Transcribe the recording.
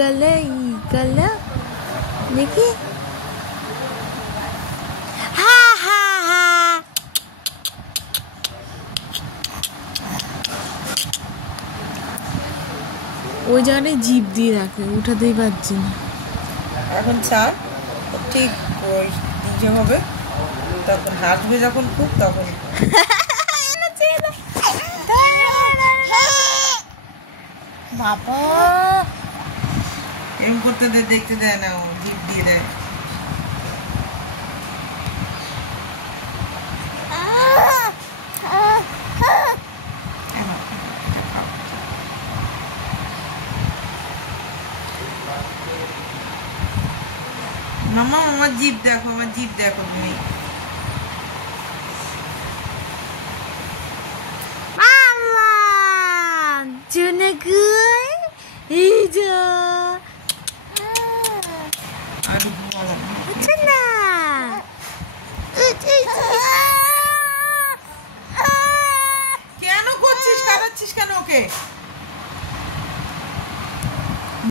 eagle দেখি হা হা হা ওই জায়গাটায় জিভ দিয়ে রাখে উঠাতেই পারছি না এখন ছাড় ঠিক ওই দিকে হবে তখন হাসবে যখন খুব তখন বাবা এম করতে দে দেখতে দেয় না ও জিভ দিয়ে দেয় মামা আমার জিভ দেখো তুমি কেন করছিস কাঁদাচ্ছিস কেন ওকে